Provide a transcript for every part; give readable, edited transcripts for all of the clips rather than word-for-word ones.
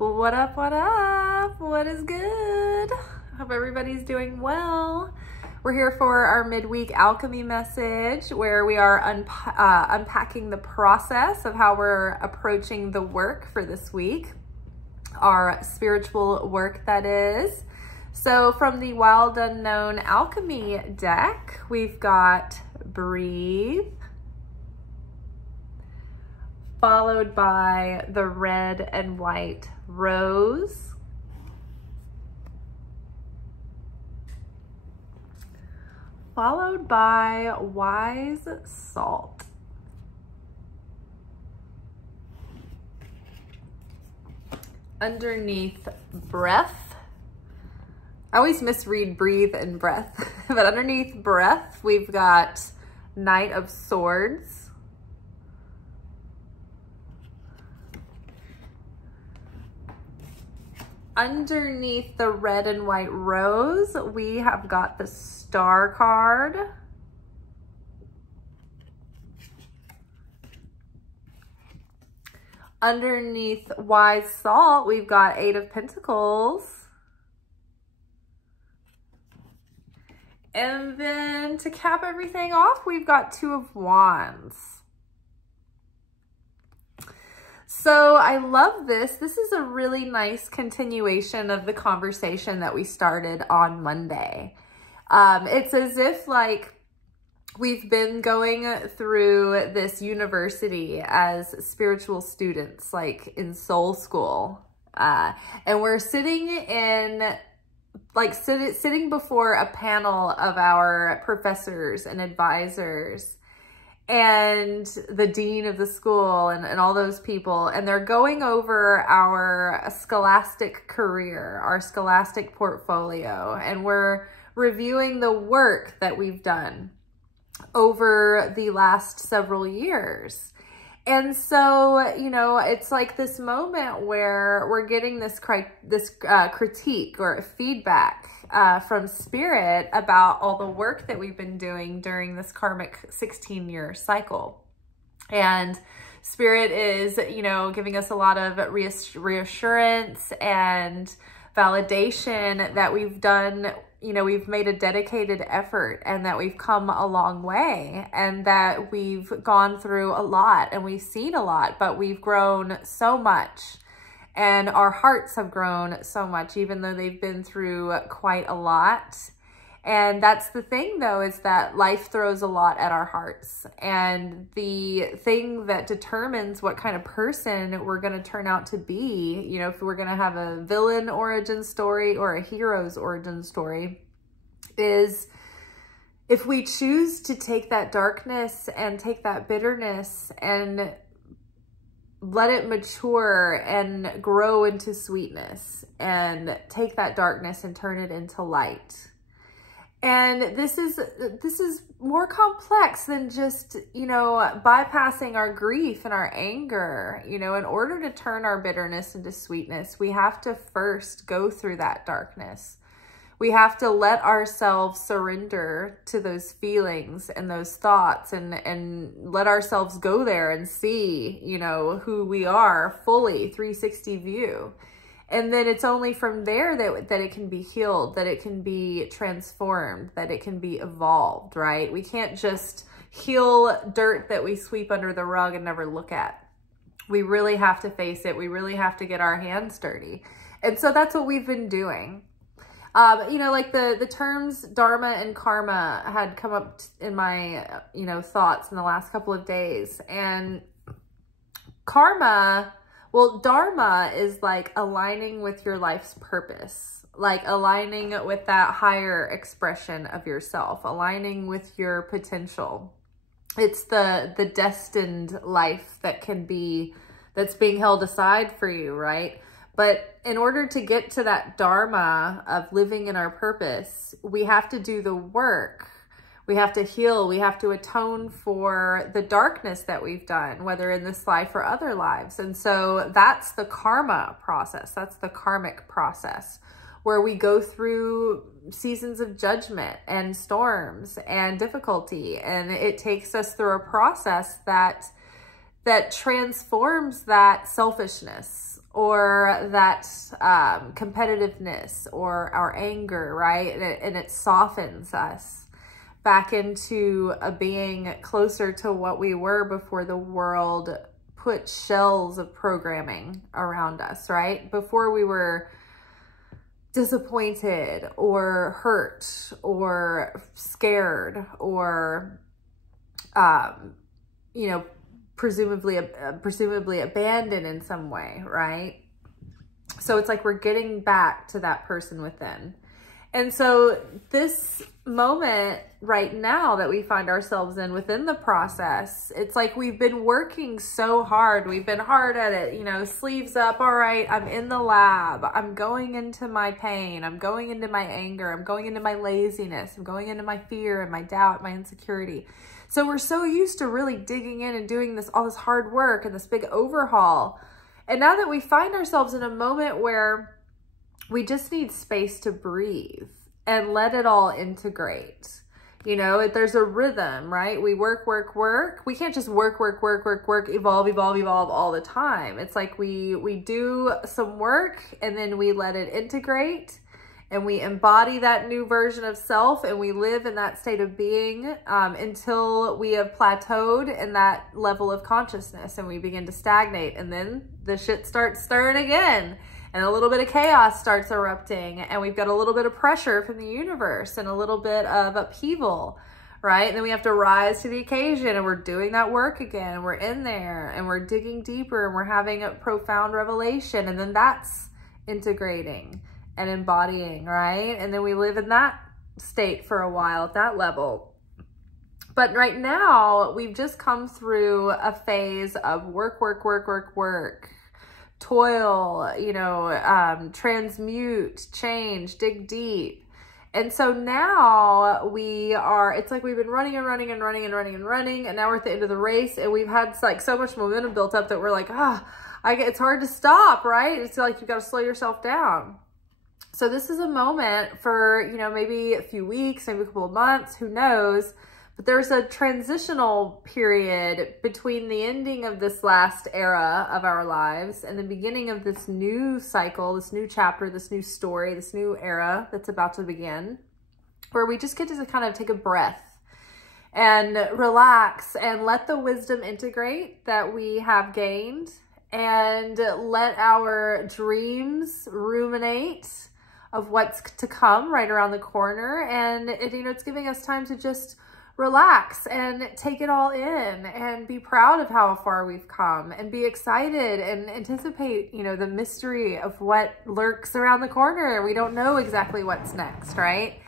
What up, what up? What is good? Hope everybody's doing well. We're here for our midweek alchemy message where we are unpacking the process of how we're approaching the work for this week, our spiritual work that is. So from the Wild Unknown Alchemy deck, we've got Breathe, followed by the red and white rose, followed by wise salt. Underneath breath, I always misread breathe and breath, but underneath breath, we've got Knight of Swords, underneath the red and white rose, we have got the Star card. Underneath wise salt, we've got Eight of Pentacles. And then to cap everything off, we've got Two of Wands. So I love this. This is a really nice continuation of the conversation that we started on Monday. It's as if like we've been going through this university as spiritual students, like in soul school. And we're sitting in like sitting before a panel of our professors and advisors and the dean of the school and all those people, and they're going over our scholastic career, our scholastic portfolio, and we're reviewing the work that we've done over the last several years. And so, you know, it's like this moment where we're getting this critique or feedback from Spirit about all the work that we've been doing during this karmic 16-year cycle. And Spirit is, you know, giving us a lot of reassurance and validation that we've done, you know, we've made a dedicated effort and that we've come a long way and that we've gone through a lot and we've seen a lot, but we've grown so much and our hearts have grown so much, even though they've been through quite a lot. And that's the thing though, is that life throws a lot at our hearts. And the thing that determines what kind of person we're going to turn out to be, you know, if we're going to have a villain origin story or a hero's origin story, is if we choose to take that darkness and take that bitterness and let it mature and grow into sweetness and take that darkness and turn it into light. And this is more complex than just, you know, bypassing our grief and our anger. You know, in order to turn our bitterness into sweetness, we have to first go through that darkness. We have to let ourselves surrender to those feelings and those thoughts and let ourselves go there and see, you know, who we are fully, 360 view. And then it's only from there that it can be healed, that it can be transformed, that it can be evolved, right? We can't just heal dirt that we sweep under the rug and never look at. We really have to face it. We really have to get our hands dirty. And so that's what we've been doing. You know, like the terms dharma and karma had come up in my, you know, thoughts in the last couple of days. And karma, well, dharma is like aligning with your life's purpose, like aligning with that higher expression of yourself, aligning with your potential. It's the destined life that that's being held aside for you, right? But in order to get to that dharma of living in our purpose, we have to do the work. We have to heal. We have to atone for the darkness that we've done, whether in this life or other lives. And so that's the karma process. That's the karmic process where we go through seasons of judgment and storms and difficulty. And it takes us through a process that transforms that selfishness or that competitiveness or our anger, right? And it softens us back into a being closer to what we were before the world put shells of programming around us, right? Before we were disappointed or hurt or scared or, you know, presumably abandoned in some way, right? So it's like we're getting back to that person within. And so this moment right now that we find ourselves in within the process, it's like we've been working so hard. We've been hard at it, you know, sleeves up. All right, I'm in the lab. I'm going into my pain. I'm going into my anger. I'm going into my laziness. I'm going into my fear and my doubt, my insecurity. So we're so used to really digging in and doing all this hard work and this big overhaul. And now that we find ourselves in a moment where we just need space to breathe and let it all integrate. You know, there's a rhythm, right? We work. We can't just work, evolve all the time. It's like we do some work and then we let it integrate and we embody that new version of self and we live in that state of being until we have plateaued in that level of consciousness and we begin to stagnate. And then the shit starts stirring again. And a little bit of chaos starts erupting and we've got a little bit of pressure from the universe and a little bit of upheaval, right? And then we have to rise to the occasion and we're doing that work again and we're in there and we're digging deeper and we're having a profound revelation. And then that's integrating and embodying, right? And then we live in that state for a while at that level. But right now we've just come through a phase of work, toil, you know, transmute, change, dig deep. And so now it's like we've been running. And now we're at the end of the race and we've had like so much momentum built up that we're like, it's hard to stop, right? It's like, you got to slow yourself down. So this is a moment for, you know, maybe a few weeks, maybe a couple of months, who knows? But there's a transitional period between the ending of this last era of our lives and the beginning of this new cycle, this new chapter, this new story, this new era that's about to begin, where we just get to kind of take a breath and relax and let the wisdom integrate that we have gained and let our dreams ruminate of what's to come right around the corner. And you know, it's giving us time to just relax and take it all in and be proud of how far we've come and be excited and anticipate, you know, the mystery of what lurks around the corner. We don't know exactly what's next, right?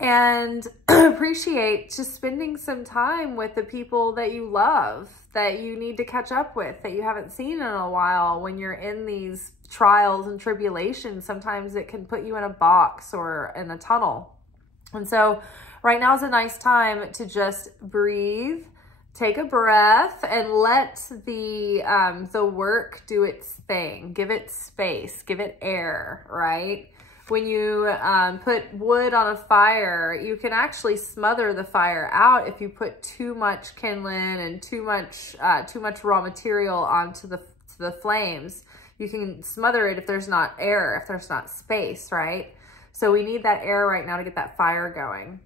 And appreciate just spending some time with the people that you love, that you need to catch up with, that you haven't seen in a while. When you're in these trials and tribulations, sometimes it can put you in a box or in a tunnel. And so right now is a nice time to just breathe, take a breath, and let the work do its thing. Give it space, give it air, right? When you put wood on a fire, you can actually smother the fire out if you put too much kindling and too much raw material onto the flames. You can smother it if there's not air, if there's not space, right? So we need that air right now to get that fire going.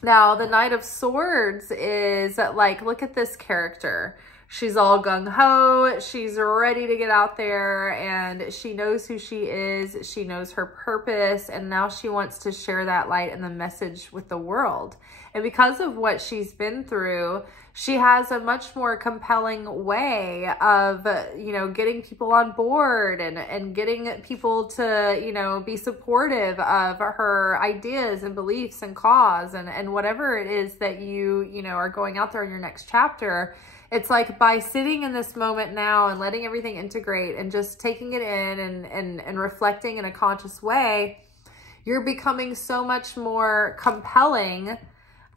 Now, the Knight of Swords is like, look at this character. She's all gung-ho, she's ready to get out there, and she knows who she is, she knows her purpose, and now she wants to share that light and the message with the world. And because of what she's been through, she has a much more compelling way of, you know, getting people on board and getting people to, you know, be supportive of her ideas and beliefs and cause and whatever it is that you know, are going out there in your next chapter. It's like by sitting in this moment now and letting everything integrate and just taking it in and reflecting in a conscious way, you're becoming so much more compelling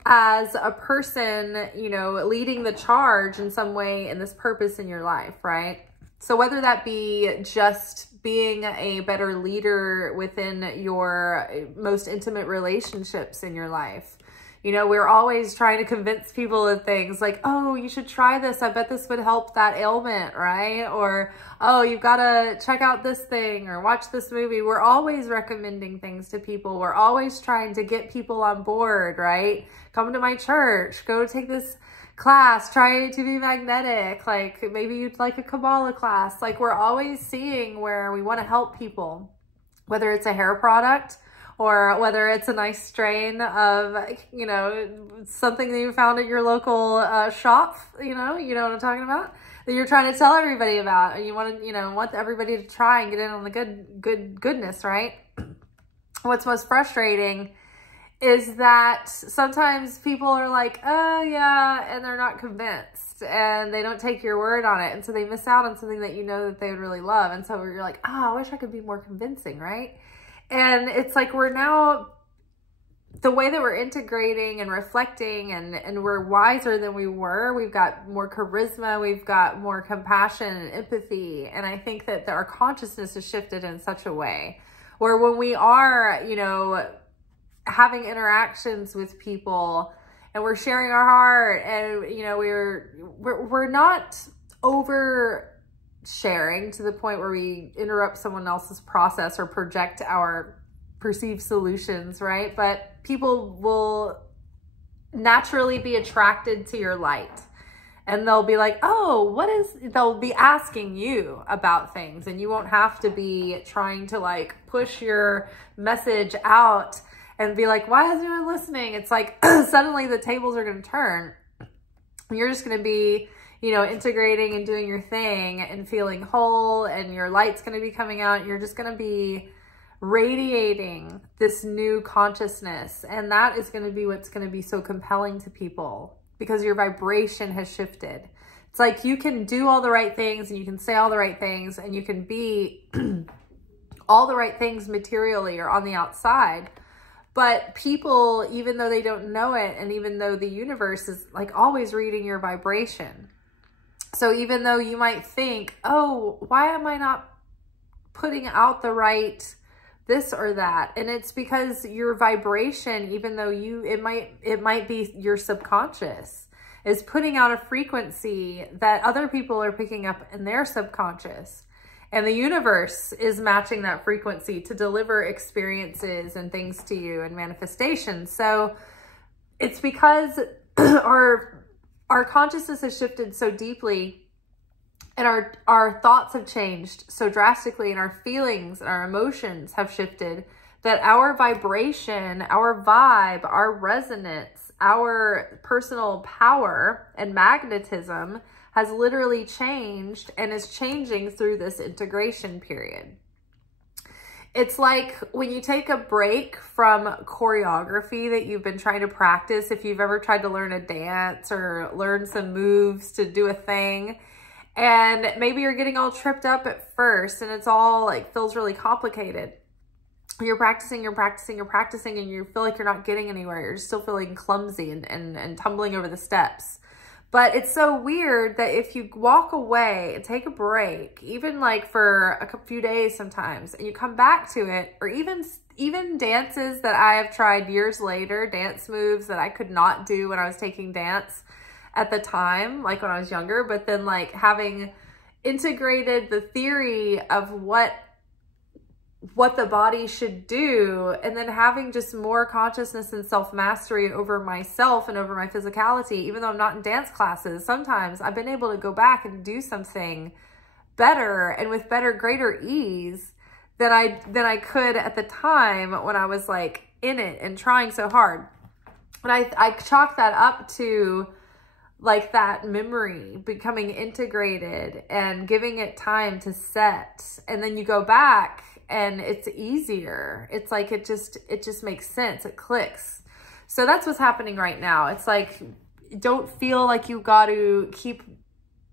as a person, you know, leading the charge in some way in this purpose in your life, right? So whether that be just being a better leader within your most intimate relationships in your life, You know, we're always trying to convince people of things like, oh, you should try this. I bet this would help that ailment, right? Or, oh, you've got to check out this thing or watch this movie. We're always recommending things to people. We're always trying to get people on board, right? Come to my church, go take this class, try to be magnetic. Like maybe you'd like a Kabbalah class. Like we're always seeing where we want to help people, whether it's a hair product, or whether it's a nice strain of, you know, something that you found at your local shop, you know what I'm talking about, that you're trying to tell everybody about, and you want to, want everybody to try and get in on the goodness, right? What's most frustrating is that sometimes people are like, oh yeah, and they're not convinced, and they don't take your word on it, and so they miss out on something that you know that they would really love, and so you're like, oh, I wish I could be more convincing, right? And it's like we're now, the way that we're integrating and reflecting and we're wiser than we were. We've got more charisma. We've got more compassion and empathy. And I think that our consciousness has shifted in such a way where when we are, having interactions with people and we're sharing our heart and, we're not over sharing to the point where we interrupt someone else's process or project our perceived solutions, right? But people will naturally be attracted to your light, and they'll be like, oh, they'll be asking you about things, and you won't have to be trying to like push your message out and be like, why isn't anyone listening? It's like suddenly the tables are going to turn. You're just going to be integrating and doing your thing and feeling whole, and your light's going to be coming out. You're just going to be radiating this new consciousness. And that is going to be what's going to be so compelling to people, because your vibration has shifted. It's like you can do all the right things and you can say all the right things and you can be all the right things materially or on the outside. But people, even though they don't know it, and even though the universe is like always reading your vibration. So even though you might think, oh, why am I not putting out the right this or that? And it's because your vibration, even though it might be your subconscious, is putting out a frequency that other people are picking up in their subconscious. And the universe is matching that frequency to deliver experiences and things to you and manifestations. So it's because our consciousness has shifted so deeply, and our thoughts have changed so drastically, and our feelings and our emotions have shifted, that our vibration, our vibe, our resonance, our personal power and magnetism has literally changed and is changing through this integration period. It's like when you take a break from choreography that you've been trying to practice, if you've ever tried to learn a dance or learn some moves to do a thing, and maybe you're getting all tripped up at first and it's all like feels really complicated. You're practicing, and you feel like you're not getting anywhere. You're still feeling clumsy and tumbling over the steps. But it's so weird that if you walk away and take a break, even like for a few days sometimes, and you come back to it, or even dances that I have tried years later, dance moves that I could not do when I was taking dance at the time, like when I was younger, but then like having integrated the theory of what the body should do, and then having just more consciousness and self-mastery over myself and over my physicality, even though I'm not in dance classes, sometimes I've been able to go back and do something better and with greater ease than I could at the time when I was like in it and trying so hard. And I chalk that up to like that memory becoming integrated and giving it time to set. And then you go back and it's easier. It's like, it just makes sense. It clicks. So that's what's happening right now. It's like, don't feel like you got to keep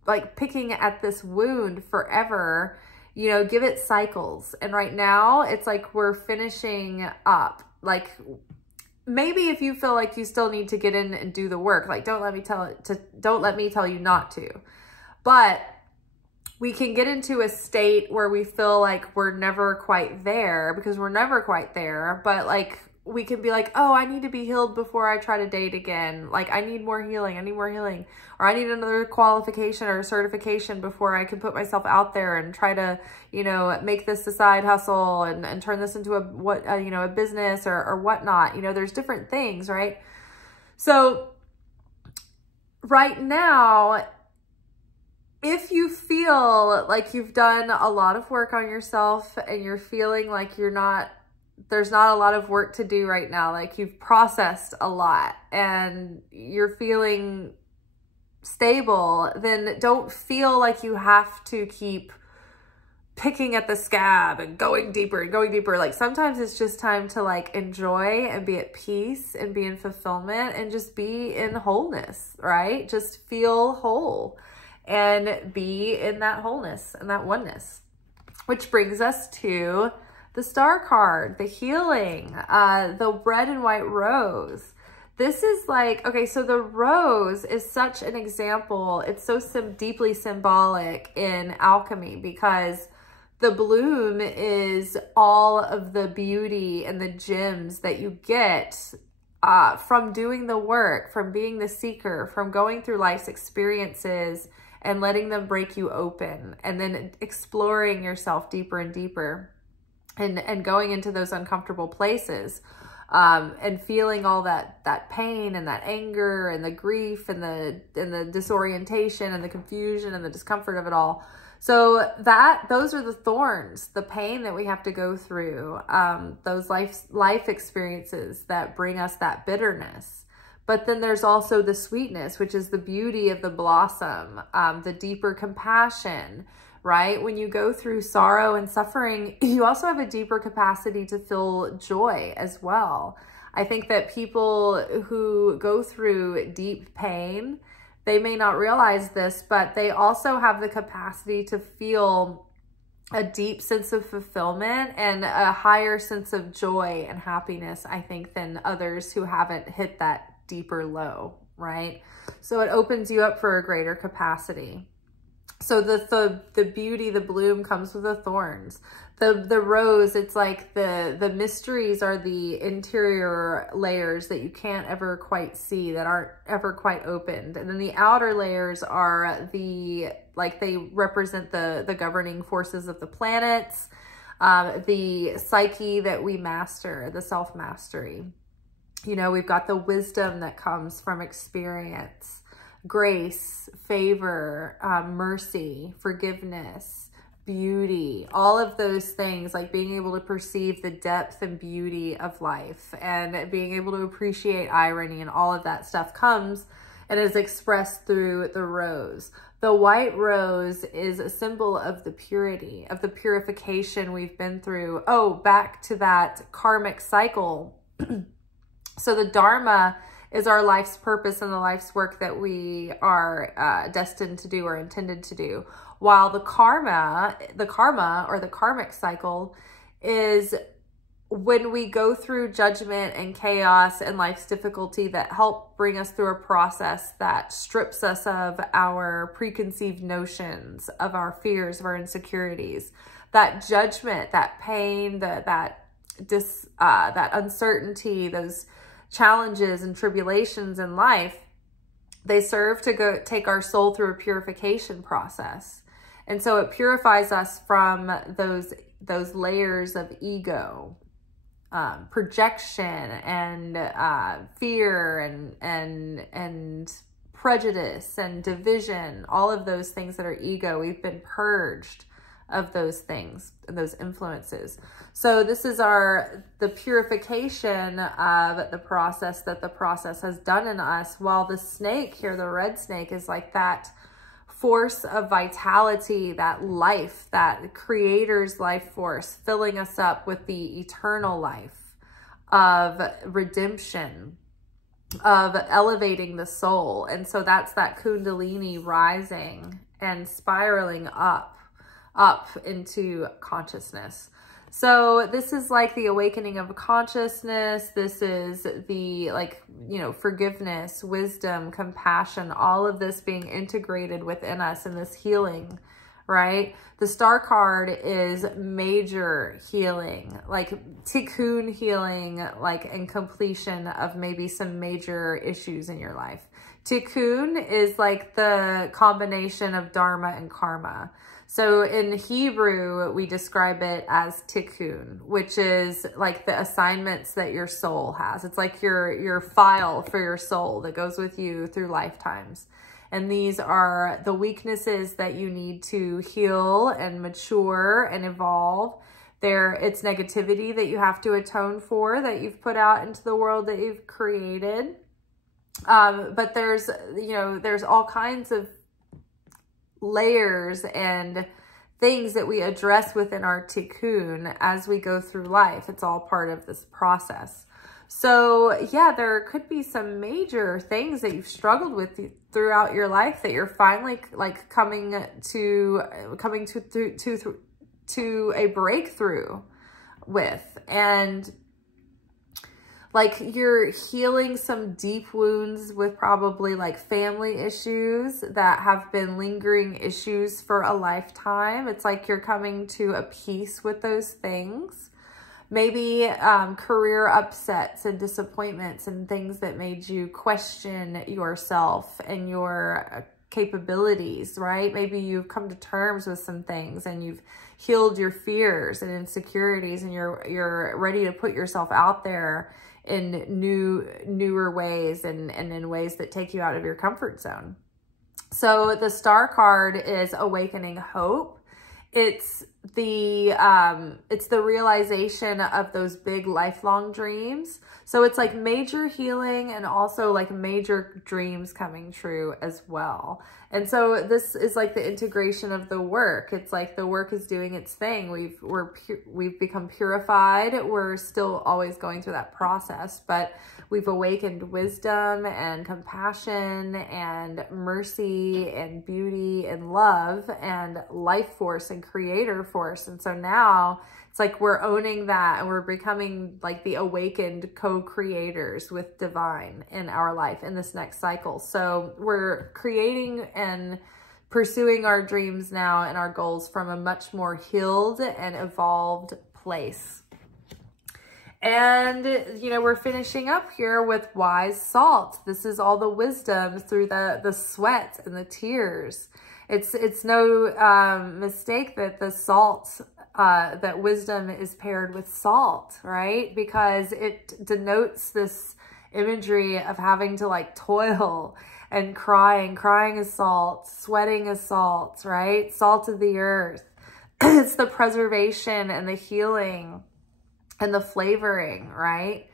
like picking at this wound forever, give it cycles. And right now it's like, we're finishing up. Like maybe if you feel like you still need to get in and do the work, like don't let me tell you not to, but we can get into a state where we feel like we're never quite there, because we're never quite there, but like we can be like, oh, I need to be healed before I try to date again. Like, I need more healing. I need more healing. Or I need another qualification or certification before I can put myself out there and try to, you know, make this a side hustle and turn this into a business or whatnot. You know, there's different things, right? So right now, if you feel like you've done a lot of work on yourself and you're feeling like there's not a lot of work to do right now, like you've processed a lot and you're feeling stable, then don't feel like you have to keep picking at the scab and going deeper and going deeper. Like, sometimes it's just time to like enjoy and be at peace and be in fulfillment and just be in wholeness, right? Just feel whole and be in that wholeness and that oneness. Which brings us to the star card, the healing, the red and white rose. This is like, okay, so the rose is such an example. It's so deeply symbolic in alchemy, because the bloom is all of the beauty and the gems that you get from doing the work, from being the seeker, from going through life's experiences and letting them break you open, and then exploring yourself deeper and deeper, and going into those uncomfortable places, and feeling all that pain and that anger and the grief and the disorientation and the confusion and the discomfort of it all. So those are the thorns, the pain that we have to go through, those life experiences that bring us that bitterness. But then there's also the sweetness, which is the beauty of the blossom, the deeper compassion, right? When you go through sorrow and suffering, you also have a deeper capacity to feel joy as well. I think that people who go through deep pain, they may not realize this, but they also have the capacity to feel a deep sense of fulfillment and a higher sense of joy and happiness, I think, than others who haven't hit that deeper low, right? So it opens you up for a greater capacity. So the beauty, the bloom comes with the thorns. The rose, it's like the mysteries are the interior layers that you can't ever quite see, that aren't ever quite opened. And then the outer layers are they represent the governing forces of the planets, the psyche that we master, the self-mastery. You know, we've got the wisdom that comes from experience, grace, favor, mercy, forgiveness, beauty, all of those things, like being able to perceive the depth and beauty of life and being able to appreciate irony, and all of that stuff comes and is expressed through the rose. The white rose is a symbol of the purity, of the purification we've been through. Oh, back to that karmic cycle. So the Dharma is our life's purpose and the life's work that we are destined to do or intended to do. While the karma or the karmic cycle is when we go through judgment and chaos and life's difficulty that help bring us through a process that strips us of our preconceived notions, of our fears, of our insecurities. That judgment, that pain, that uncertainty, those challenges and tribulations in life, they serve to take our soul through a purification process. And so it purifies us from those layers of ego, projection, and fear, and prejudice and division, all of those things that are ego. We've been purged of those things and those influences. So this is the purification of the process that the process has done in us, while the snake here, the red snake, is like that force of vitality, that life, that creator's life force, filling us up with the eternal life of redemption, of elevating the soul. And so that's that Kundalini rising and spiraling up into consciousness. So this is like the awakening of consciousness. This is the, forgiveness, wisdom, compassion, all of this being integrated within us in this healing, right? The star card is major healing, like tikkun healing, like and completion of maybe some major issues in your life. Tikkun is like the combination of dharma and karma. So in Hebrew, we describe it as tikkun, which is like the assignments that your soul has. It's like your file for your soul that goes with you through lifetimes. And these are the weaknesses that you need to heal and mature and evolve. It's negativity that you have to atone for, that you've put out into the world that you've created. But there's all kinds of layers and things that we address within our tikkun as we go through life. It's all part of this process. So yeah, there could be some major things that you've struggled with throughout your life that you're finally like coming to a breakthrough with. And like you're healing some deep wounds with probably like family issues that have been lingering issues for a lifetime. It's like you're coming to a peace with those things. Maybe career upsets and disappointments and things that made you question yourself and your capabilities, right? Maybe you've come to terms with some things and you've healed your fears and insecurities, and you're ready to put yourself out there in newer ways and in ways that take you out of your comfort zone. So the star card is awakening hope. It's the realization of those big lifelong dreams. So it's like major healing and also like major dreams coming true as well. And so this is like the integration of the work. It's like the work is doing its thing. We've become purified. We're still always going through that process, but we've awakened wisdom and compassion and mercy and beauty and love and life force and creator force. And so now it's like we're owning that, and we're becoming like the awakened co-creators with divine in our life in this next cycle. So we're creating and pursuing our dreams now and our goals from a much more healed and evolved place. And, you know, we're finishing up here with wise salt. This is all the wisdom through the sweat and the tears. It's no mistake that the salt, that wisdom is paired with salt, right? Because it denotes this imagery of having to like toil and crying is salt, sweating is salt, right? Salt of the earth. It's the preservation and the healing and the flavoring, right?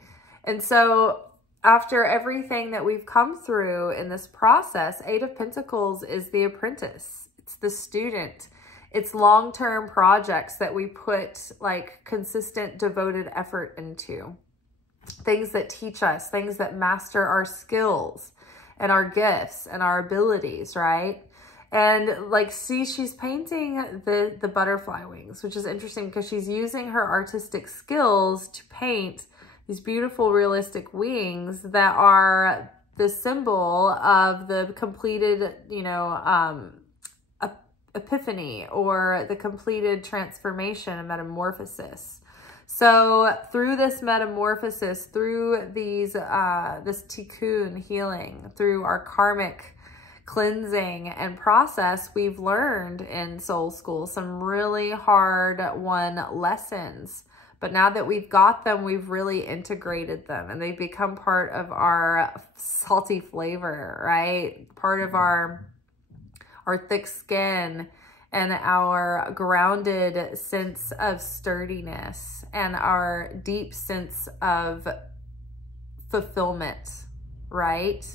And so after everything that we've come through in this process, Eight of Pentacles is the apprentice. It's the student. It's long-term projects that we put like consistent, devoted effort into. Things that teach us, things that master our skills and our gifts and our abilities, right? And like, see, she's painting the butterfly wings, which is interesting because she's using her artistic skills to paint these beautiful, realistic wings that are the symbol of the completed, you know, epiphany or the completed transformation and metamorphosis. So through this metamorphosis, through these, this tikkun healing, through our karmic cleansing and process, we've learned in soul school some really hard-won lessons. But now that we've got them, we've really integrated them and they've become part of our salty flavor, right? Part of our thick skin and our grounded sense of sturdiness and our deep sense of fulfillment, right?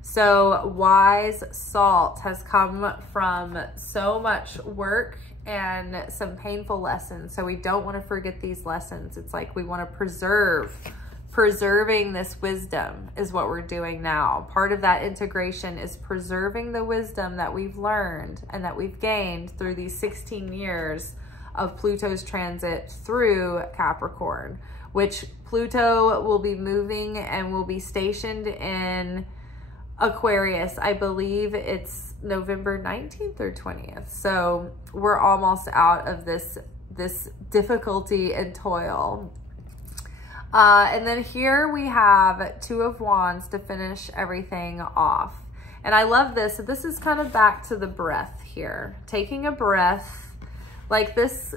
So wise salt has come from so much work and some painful lessons. So we don't want to forget these lessons. It's like we want to preserving this wisdom is what we're doing now. Part of that integration is preserving the wisdom that we've learned and that we've gained through these 16 years of Pluto's transit through Capricorn, which Pluto will be moving and will be stationed in Aquarius, I believe it's November 19th or 20th. So we're almost out of this difficulty and toil. And then here we have Two of Wands to finish everything off. And I love this. This is kind of back to the breath here. Taking a breath. Like this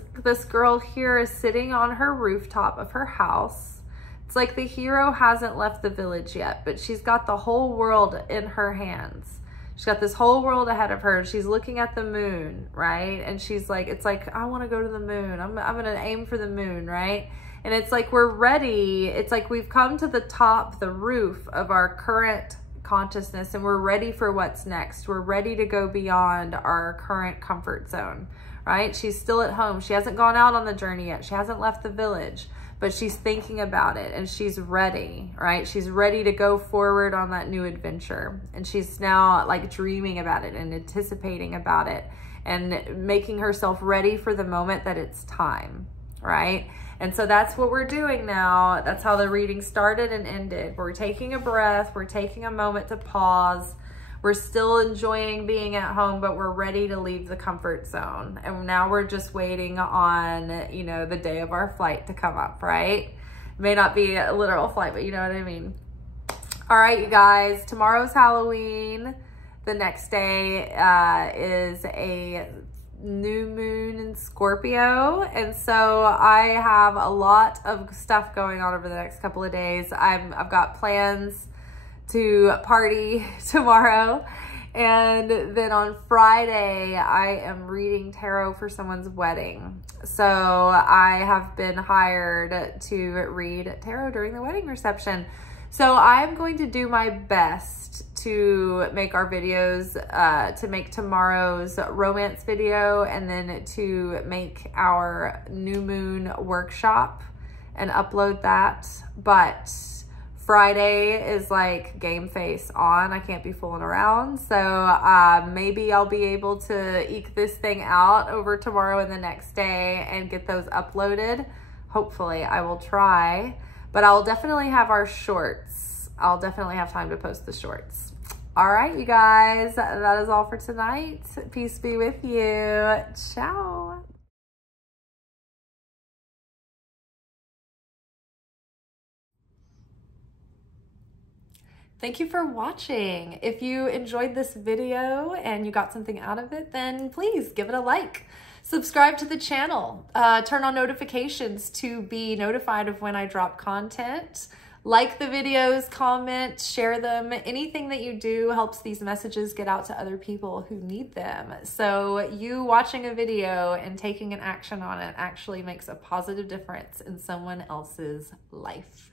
girl here is sitting on her rooftop of her house. It's like the hero hasn't left the village yet, but she's got the whole world in her hands. She's got this whole world ahead of her. She's looking at the moon, right? And she's like, it's like, I want to go to the moon. I'm going to aim for the moon, right? And it's like, we're ready. It's like we've come to the top, the roof of our current consciousness, and we're ready for what's next. We're ready to go beyond our current comfort zone, right? She's still at home. She hasn't gone out on the journey yet. She hasn't left the village, but she's thinking about it and she's ready, right? She's ready to go forward on that new adventure. And she's now like dreaming about it and anticipating about it and making herself ready for the moment that it's time, right? And so that's what we're doing now. That's how the reading started and ended. We're taking a breath. We're taking a moment to pause. We're still enjoying being at home, but we're ready to leave the comfort zone. And now we're just waiting on, you know, the day of our flight to come up, right? It may not be a literal flight, but you know what I mean. All right, you guys, tomorrow's Halloween. The next day is a new moon in Scorpio. And so I have a lot of stuff going on over the next couple of days. I've got plans to party tomorrow. And then on Friday, I am reading tarot for someone's wedding. So I have been hired to read tarot during the wedding reception. So I'm going to do my best to make our videos, to make tomorrow's romance video, and then to make our new moon workshop and upload that. But Friday is like game face on. I can't be fooling around. So maybe I'll be able to eke this thing out over tomorrow and the next day and get those uploaded. Hopefully, I will try. But I'll definitely have our shorts. I'll definitely have time to post the shorts. All right, you guys, that is all for tonight. Peace be with you. Ciao. Thank you for watching. If you enjoyed this video and you got something out of it, then please give it a like. Subscribe to the channel. Turn on notifications to be notified of when I drop content. Like the videos, comment, share them. Anything that you do helps these messages get out to other people who need them. So you watching a video and taking an action on it actually makes a positive difference in someone else's life.